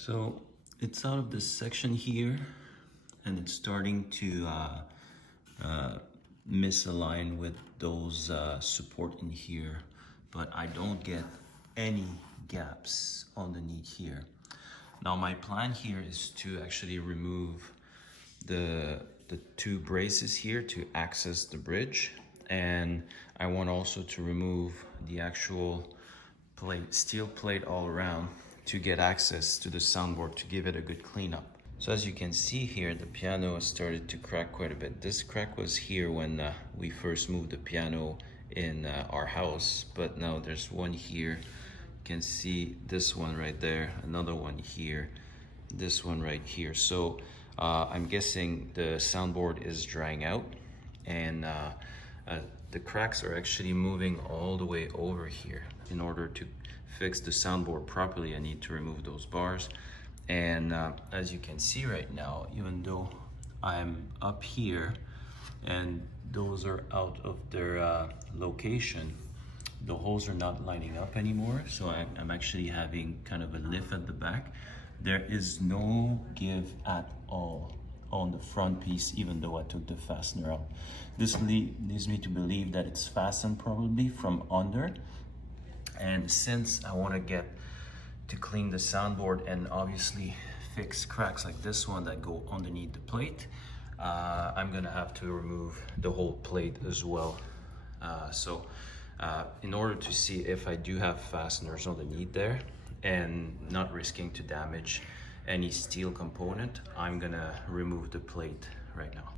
So it's out of this section here, and it's starting to misalign with those support in here, but I don't get any gaps underneath here. Now my plan here is to actually remove the two braces here to access the bridge, and I want also to remove the actual plate, steel plate all around, to get access to the soundboard to give it a good cleanup. So as you can see here, the piano has started to crack quite a bit. This crack was here when we first moved the piano in our house, but now there's one here. You can see this one right there, another one here, this one right here. So I'm guessing the soundboard is drying out, and the cracks are actually moving all the way over here. In order to fix the soundboard properly, I need to remove those bars. And as you can see right now, even though I'm up here and those are out of their location, the holes are not lining up anymore. So I'm actually having kind of a lift at the back. There is no give at all on the front piece, even though I took the fastener out. This leads me to believe that it's fastened probably from under. And since I want to get to clean the soundboard and obviously fix cracks like this one that go underneath the plate, I'm gonna have to remove the whole plate as well. In order to see if I do have fasteners underneath there and not risking to damage any steel component, I'm gonna remove the plate right now.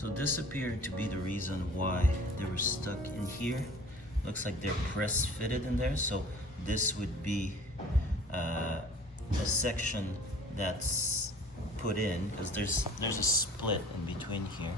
So this appeared to be the reason why they were stuck in here. Looks like they're press fitted in there. So this would be a section that's put in, because there's a split in between here.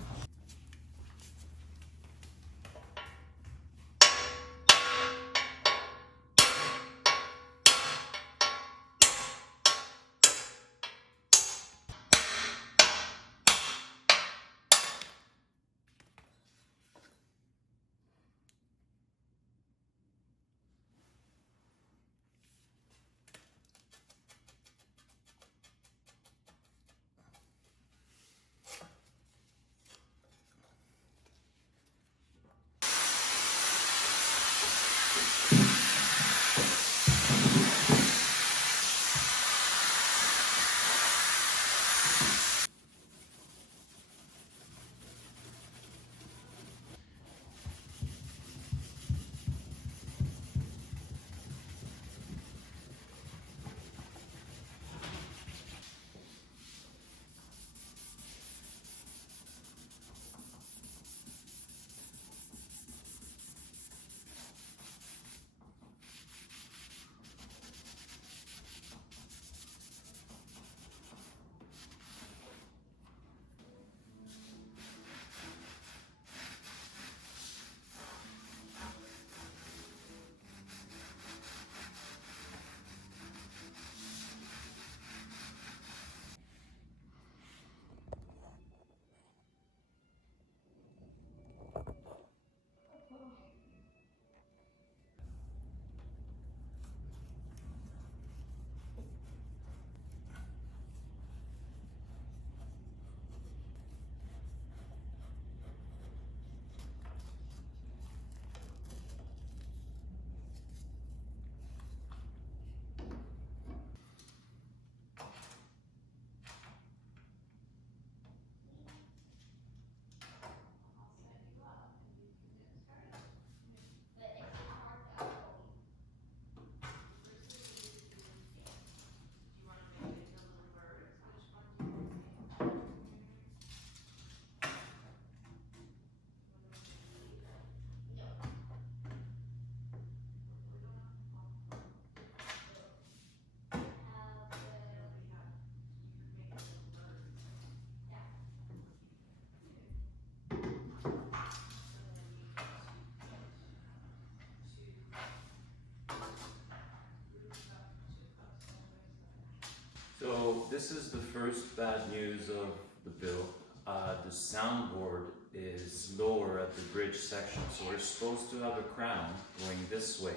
So this is the first bad news of the build. The soundboard is lower at the bridge section, so we're supposed to have a crown going this way.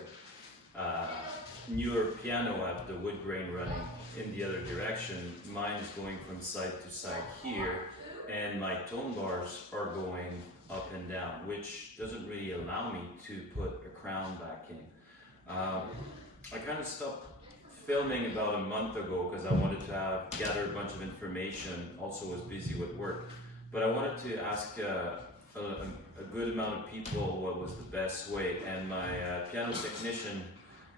Newer piano have the wood grain running in the other direction. Mine is going from side to side here, and my tone bars are going up and down, which doesn't really allow me to put a crown back in. I kind of stopped filming about a month ago because I wanted to gather a bunch of information, also was busy with work. But I wanted to ask a good amount of people what was the best way, and my piano technician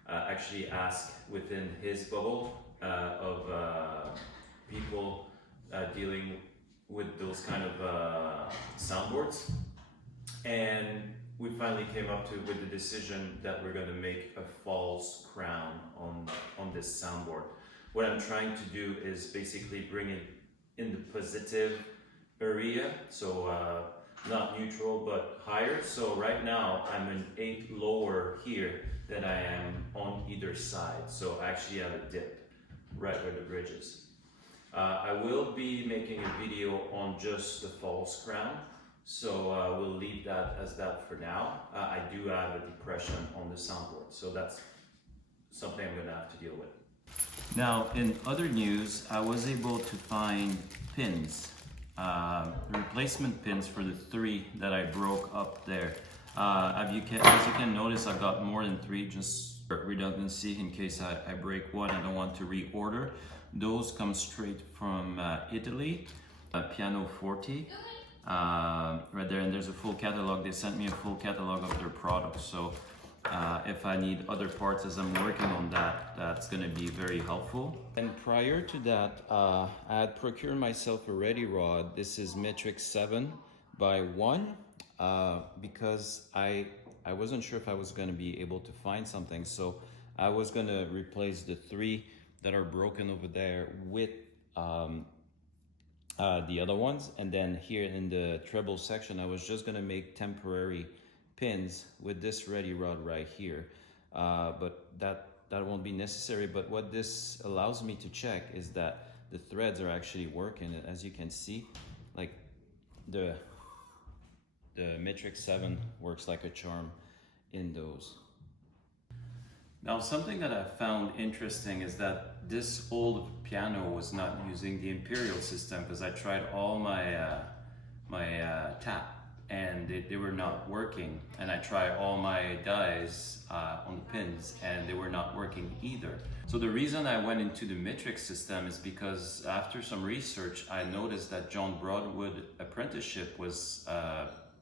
actually asked within his bubble of people dealing with those kind of soundboards. And we finally came up with the decision that we're going to make a false crown on this soundboard. What I'm trying to do is basically bring it in the positive area, so not neutral but higher. So right now I'm an 8 lower here than I am on either side, so I actually have a dip right where the bridge is. I will be making a video on just the false crown, so we'll leave that as that for now. I do have a depression on the soundboard, so that's something I'm going to have to deal with. Now, in other news, I was able to find pins, replacement pins for the 3 that I broke up there. As you can notice, I got more than 3 just for redundancy in case I break one. I don't want to reorder. Those come straight from Italy, Piano Forte. Right there, and there's a full catalog. They sent me a full catalog of their products, so if I need other parts as I'm working on that, that's going to be very helpful. And prior to that, I had procured myself a ready rod. This is metric 7. by 1 because I wasn't sure if I was going to be able to find something, so I was going to replace the 3 that are broken over there with the other ones, and then here in the treble section I was just going to make temporary pins with this ready rod right here, but that won't be necessary. But what this allows me to check is that the threads are actually working. As you can see, like the metric 7 works like a charm in those. Now, something that I found interesting is that this old piano was not using the imperial system, because I tried all my tap and they were not working, and I tried all my dies on the pins and they were not working either. So the reason I went into the metric system is because after some research I noticed that John Broadwood apprenticeship was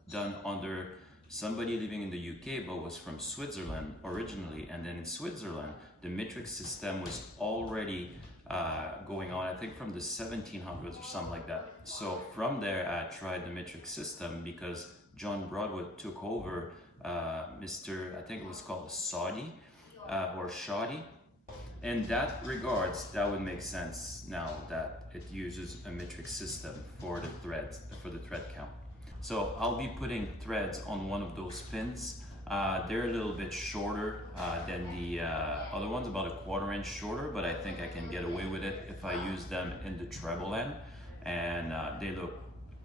done under somebody living in the UK but was from Switzerland originally, and then in Switzerland the metric system was already going on, I think from the 1700s or something like that. So from there I tried the metric system because John Broadwood took over Mr. I think it was called Saudi or Shoddy. In that regards, that would make sense now that it uses a metric system for the threads, for the thread count. So I'll be putting threads on one of those pins. They're a little bit shorter than the other ones, about a 1/4 inch shorter, but I think I can get away with it if I use them in the treble end, and they look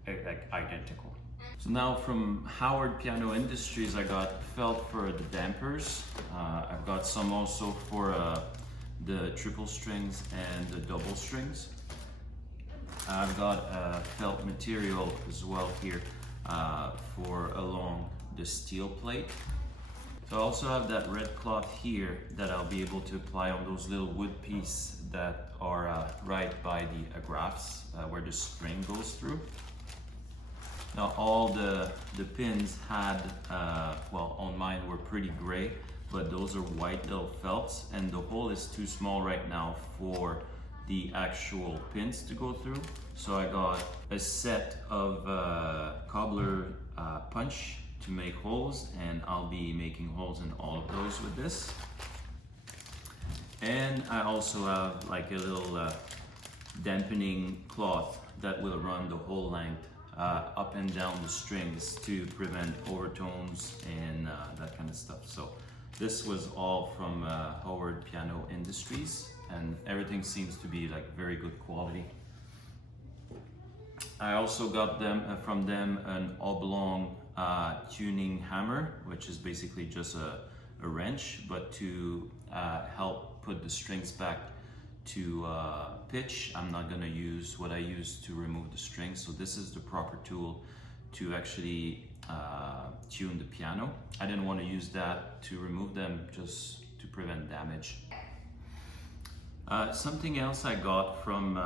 like identical. So now from Howard Piano Industries, I got felt for the dampers. I've got some also for the triple strings and the double strings. I've got felt material as well here for along the steel plate. So I also have that red cloth here that I'll be able to apply on those little wood pieces that are right by the agrafes where the string goes through. Now all the pins had, well, on mine were pretty gray, but those are white little felts, and the hole is too small right now for the actual pins to go through. So I got a set of cobbler punch to make holes, and I'll be making holes in all of those with this. And I also have like a little dampening cloth that will run the whole length up and down the strings to prevent overtones and that kind of stuff. So this was all from Howard Piano Industries, and everything seems to be like very good quality. I also got them from them an oblong tuning hammer, which is basically just a wrench, but to help put the strings back to pitch. I'm not gonna use what I use to remove the strings, so this is the proper tool to actually tune the piano. I didn't want to use that to remove them, just to prevent damage. Something else I got from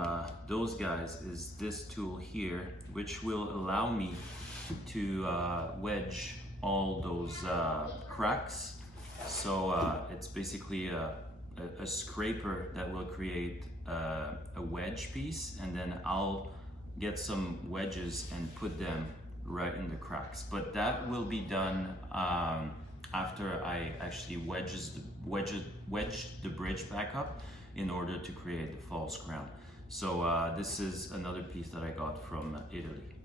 those guys is this tool here, which will allow me to wedge all those cracks. So it's basically a scraper that will create a wedge piece, and then I'll get some wedges and put them right in the cracks. But that will be done after I actually wedge the bridge back up in order to create the false crown. So this is another piece that I got from Italy.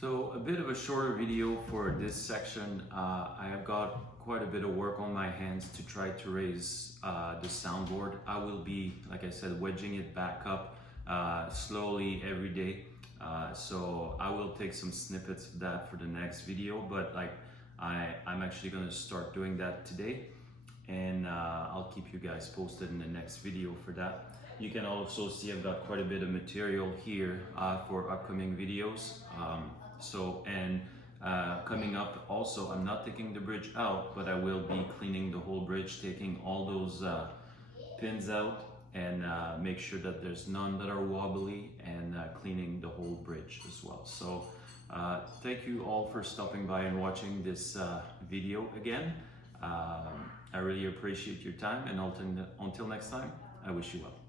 So a bit of a shorter video for this section. I have got quite a bit of work on my hands to try to raise the soundboard. I will be, like I said, wedging it back up slowly every day. So I will take some snippets of that for the next video, but like I'm actually going to start doing that today, and I'll keep you guys posted in the next video for that. You can also see I've got quite a bit of material here for upcoming videos. Coming up also, I'm not taking the bridge out, but I will be cleaning the whole bridge, taking all those pins out, and make sure that there's none that are wobbly, and cleaning the whole bridge as well. So thank you all for stopping by and watching this video again. I really appreciate your time, and until next time, I wish you well.